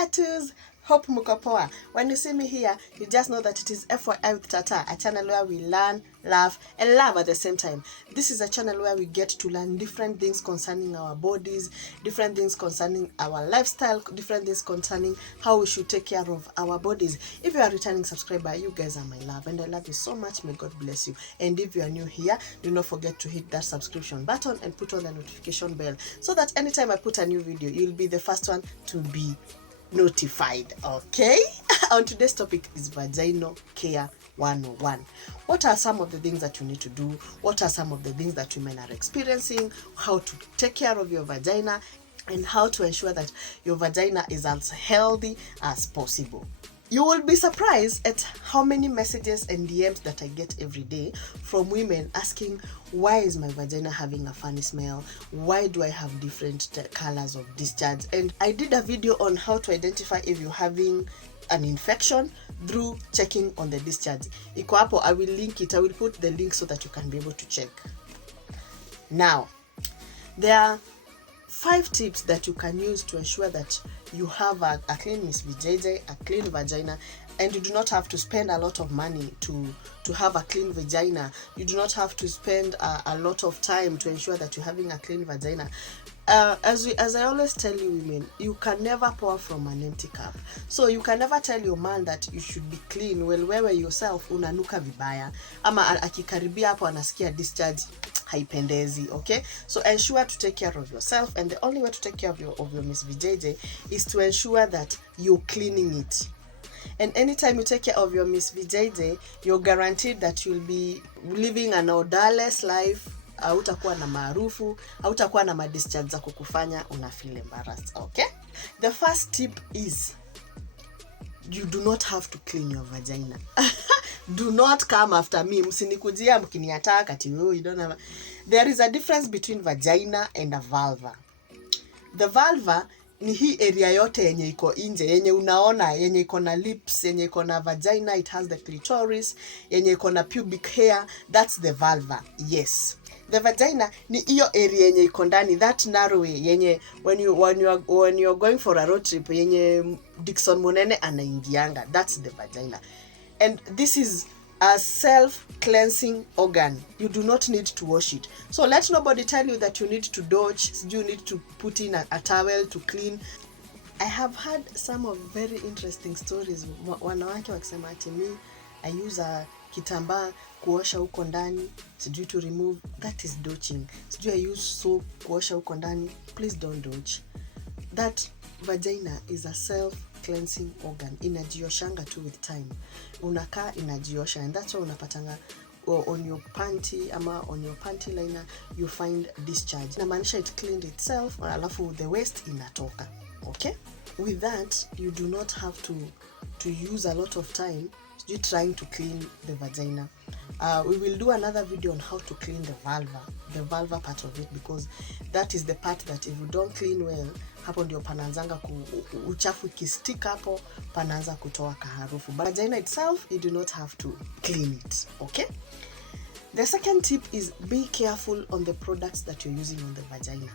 Tatus, hope muko poa. When you see me here, you just know that it is FYI with Tata, a channel where we learn, laugh, and love at the same time. This is a channel where we get to learn different things concerning our bodies, different things concerning our lifestyle, different things concerning how we should take care of our bodies. If you are a returning subscriber, you guys are my love, and I love you so much. May God bless you. And if you are new here, do not forget to hit that subscription button and put on the notification bell so that anytime I put a new video, you'll be the first one to be notified. Okay. On today's topic is Vaginal Care 101. What are some of the things that you need to do? What are some of the things that women are experiencing? How to take care of your vagina, and how to ensure that your vagina is as healthy as possible. You will be surprised at how many messages and DMs that I get every day from women asking, why is my vagina having a funny smell? Why do I have different colors of discharge? And I did a video on how to identify if you're having an infection through checking on the discharge. Iko hapo, I will link it. I will put the link so that you can be able to check. Now, there are 5 tips that you can use to ensure that you have a clean Miss VJJ, a clean vagina, and you do not have to spend a lot of money to have a clean vagina. You do not have to spend a lot of time to ensure that you're having a clean vagina. As I always tell you women, you can never pour from an empty cup. So you can never tell your man that you should be clean. Well, wewe yourself unanuka vibaya, ama akikaribia hapo anasikia discharge haipendezi. Okay, so ensure to take care of yourself, and the only way to take care of your Miss VJJ is to ensure that you're cleaning it. And anytime you take care of your Miss VJJ, you're guaranteed that you'll be living an odorless life. Hautakuwa na maarufu, hautakuwa na discharge za kukufanya una feel embarrassed. Okay, the first tip is you do not have to clean your vagina. Do not come after me. Msinikujia mkiniataka ati you don't have. There is a difference between vagina and a vulva. The vulva ni hii area yote yenye iko nje, yenye unaona, yenye iko na lips, yenye iko na vagina, it has the clitoris, yenye iko na pubic hair. That's the vulva. Yes. The vagina ni iyo area yenye iko ndani, that narrow way yenye when you're going for a road trip yenye Dixon Monene anaingianga. That's the vagina. And this is a self-cleansing organ. You do not need to wash it. So let nobody tell you that you need to dodge, you need to put in a towel to clean. I have heard some of very interesting stories. Wanawake wakisema ati me, I use a kitambaa kuosha huko ndani, sijui to remove. That is dodging. Sijui I use soap kuosha huko ndani. Please don't dodge. That vagina is a self-cleansing organ. Inajioshanga too with time. Unakaa inajiosha, and that's why unapatanga on your panty ama on your panty liner you find discharge. Inamaanisha it cleaned itself, alafu the waste inatoka. Okay? With that, you do not have to use a lot of time trying to clean the vagina. We will do another video on how to clean the vulva part of it, because that is the part that if you don't clean well, hapo ndio panaanzanga uchafu kistick hapo, panaanza kutoa kaharufu. But vagina itself, you do not have to clean it. Okay? The second tip is be careful on the products that you're using on the vagina.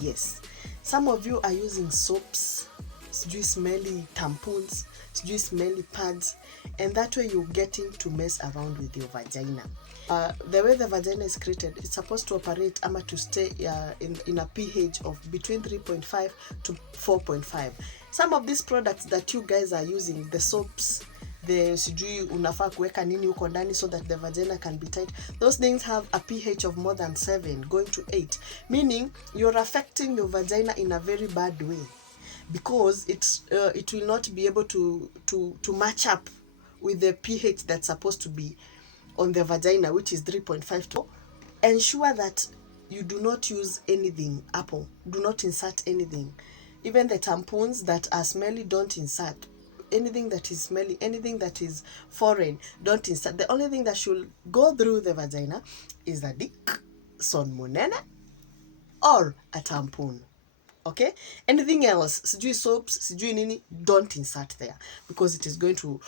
Yes. Some of you are using soaps, smelly tampons, smelly pads, and that way you're getting to mess around with your vagina. The way the vagina is created, it's supposed to operate to stay in a pH of between 3.5 to 4.5. Some of these products that you guys are using, the soaps, the sijui unafaa kuweka nini huko ndani so that the vagina can be tight, those things have a pH of more than 7 going to 8, meaning you're affecting your vagina in a very bad way, because it will not be able to match up with the pH that's supposed to be on the vagina, which is 3.5. Ensure that you do not use anything apple. Do not insert anything. Even the tampons that are smelly, don't insert. Anything that is smelly, anything that is foreign, don't insert. The only thing that should go through the vagina is a dick, son monene, or a tampon. Okay? Anything else, sijui soaps, sijui nini, don't insert there, because it is going to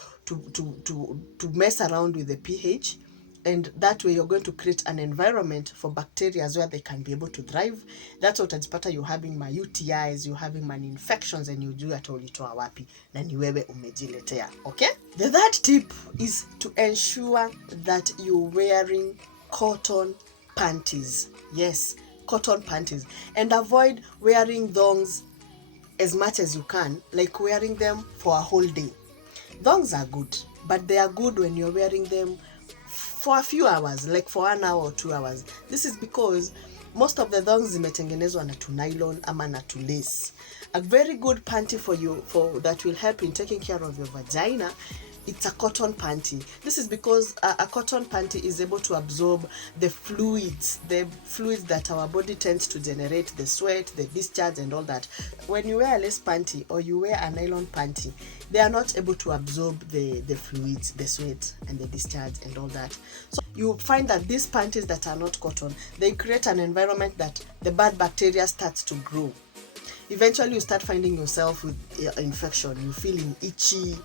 mess around with the pH, and that way you're going to create an environment for bacteria where they can be able to thrive. That's what utajipata you're having my UTIs, you're having my infections, and you do at ulitoa wapi na ni wewe umejiletea. Okay, the third tip is to ensure that you're wearing cotton panties. Yes, cotton panties, and avoid wearing thongs as much as you can, like wearing them for a whole day. Thongs are good, but they are good when you're wearing them for a few hours, like for 1 hour or 2 hours. This is because most of the thongs zimetengenezwa na tu nylon ama na tu lace. A very good panty for you, for that will help in taking care of your vagina, it's a cotton panty. This is because a cotton panty is able to absorb the fluids that our body tends to generate, the sweat, the discharge, and all that. When you wear a lace panty or you wear a nylon panty, they are not able to absorb the fluids, the sweat, and the discharge, and all that. So you find that these panties that are not cotton, they create an environment that the bad bacteria starts to grow. Eventually you start finding yourself with infection, you feeling itchy,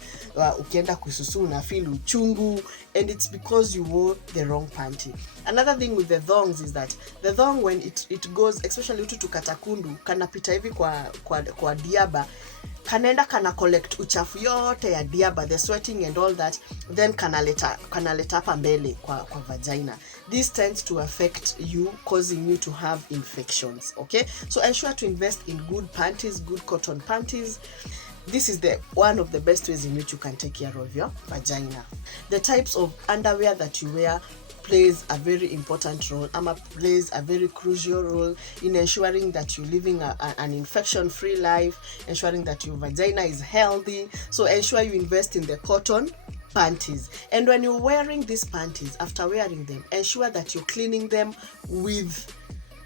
ukienda kususu una feel uchungu, and it's because you wore the wrong panty. Another thing with the thongs is that the thong, when it goes, especially utu tukatakundu, kanapita hivi kwa diaba, kanaenda kana collect uchafu yote ya diaba, the sweating and all that, then kanaleta hapa mbele kwa vagina. This tends to affect you, causing you to have infections. Okay, so ensure to invest in good panties, good cotton panties. This is one of the best ways in which you can take care of your vagina. The types of underwear that you wear plays a very important role, plays a very crucial role in ensuring that you're living an infection-free life, ensuring that your vagina is healthy. So ensure you invest in the cotton panties. And when you're wearing these panties, after wearing them, ensure that you're cleaning them with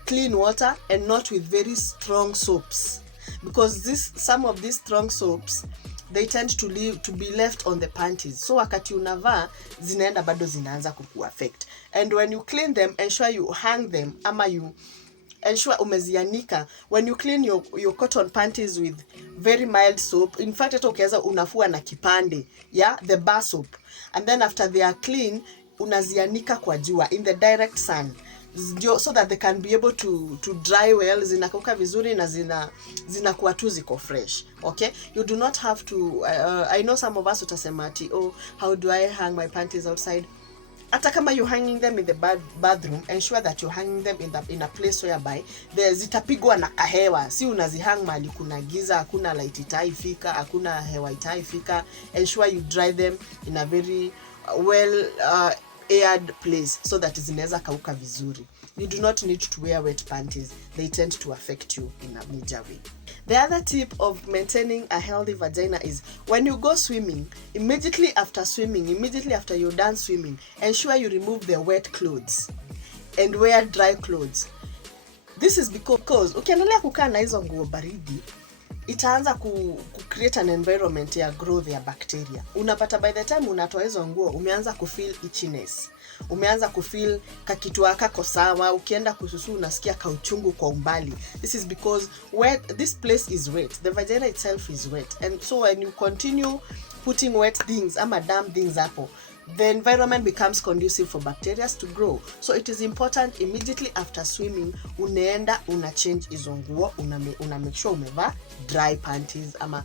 clean water and not with very strong soaps, because some of these strong soaps, they tend to be left on the panties, so wakati unavaa zinaenda bado zinaanza kukuaffect. And when you clean them, ensure you hang them, ama you ensure umezianika. When you clean your cotton panties with very mild soap, in fact hata ukiweza unafua na kipande, yeah, the bar soap, and then after they are clean unazianika kwa jua in the direct sun, so that they can be able to dry well, zinakauka vizuri na zinakuwa tu ziko fresh. Okay, you do not have to I know some of us utasema ati, oh, how do I hang my panties outside? Hata kama you hanging them in the bathroom, ensure that you're hanging them in a place whereby zitapigwa na kahewa. Si unazihang mali kuna giza, hakuna light itaifika, hakuna hewa itaifika. Ensure you dry them in a very well aired place, so that zinaweza kauka vizuri. You do not need to wear wet panties. They tend to affect you in a major way. The other tip of maintaining a healthy vagina is when you go swimming, immediately after you're done swimming, ensure you remove the wet clothes and wear dry clothes. This is because ukiendelea kukaa na hizo nguo baridi, itaanza ku create an environment ya growth ya bacteria. Unapata by the time unatoa hizo nguo, umeanza ku feel itchiness, umeanza ku feel kakitu kako sawa, ukienda kususu unasikia kauchungu kwa umbali. This is because this place is wet, the vagina itself is wet, and so when you continue putting wet things ama damp things hapo, the environment becomes conducive for bacteria to grow. So it is important immediately after swimming, unaenda una change hizo nguo, una make sure umevaa dry panties ama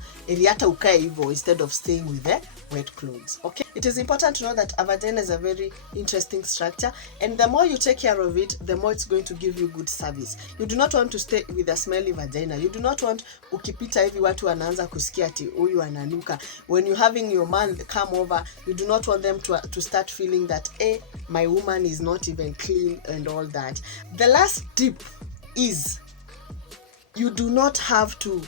hata ukae hivyo instead of staying with the wet clothes. Okay, it is important to know that a vagina is a very interesting structure, and the more you take care of it, the more it's going to give you good service. You do not want to stay with a smelly vagina. You do not want ukipita hivi watu wanaanza kusikia ati huyu ananuka. When you having your man come over, you do not want them to start feeling that, my woman is not even clean and all that. The last tip is you do not have to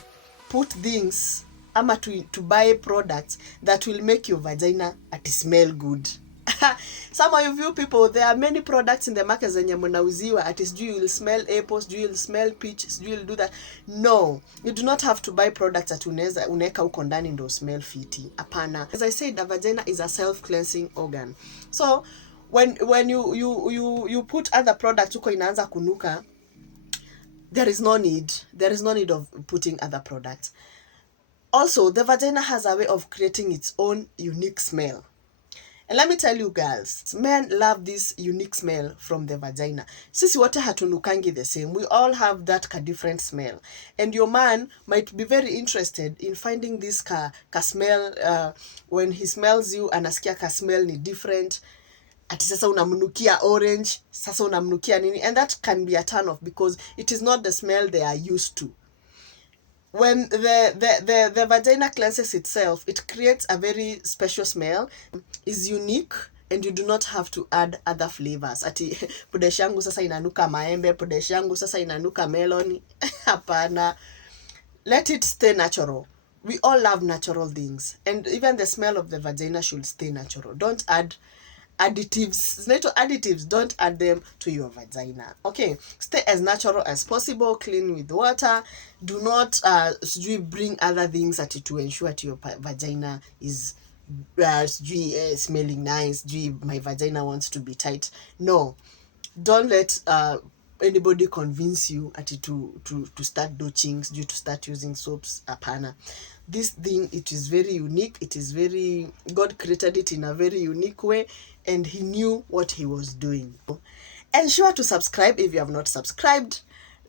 put things ama to buy products that will make your vagina smell good. Some of you people, there are many products in the market zenye mnauziwa at least you will smell apples, you will smell peaches, you will do that. No, you do not have to buy products that unaweka huko ndani ndo smell fiti. Hapana. As I said, the vagina is a self-cleansing organ. So when you put other products huko inaanza kunuka, there is no need of putting other products. Also, the vagina has a way of creating its own unique smell. And let me tell you girls, men love this unique smell from the vagina. Sisi wote hatunukangi the same. We all have that different smell. And your man might be very interested in finding this smell. When he smells you, anasikia ka smell ni different. Ati sasa unamnukia orange, sasa unamnukia nini. And that can be a turn off because it is not the smell they are used to. When the vagina cleanses itself, it creates a very special smell. Is unique and you do not have to add other flavors. Ati pudesh yangu sasa inanuka maembe, pudesh yangu sasa inanuka melon. Hapana. Let it stay natural. We all love natural things, and even the smell of the vagina should stay natural. Don't add additives. Additives, don't add them to your vagina. Okay, stay as natural as possible. Clean with water. Do not bring other things to ensure that your vagina is smelling nice. My vagina wants to be tight. No, don't let anybody convince you to start doing, to start using soaps. Apana. This thing, it is very unique. It is very, God created it in a very unique way, and he knew what he was doing. Ensure to subscribe if you have not subscribed.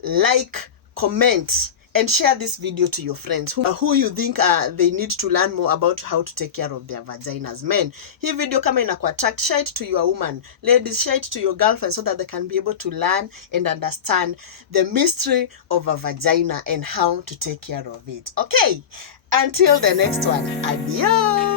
Like, comment, and share this video to your friends who you think they need to learn more about how to take care of their vaginas. Men, hii video kama inakuattract, share it to your woman. Ladies, share it to your girlfriend so that they can be able to learn and understand the mystery of a vagina and how to take care of it. Okay, until the next one, adios.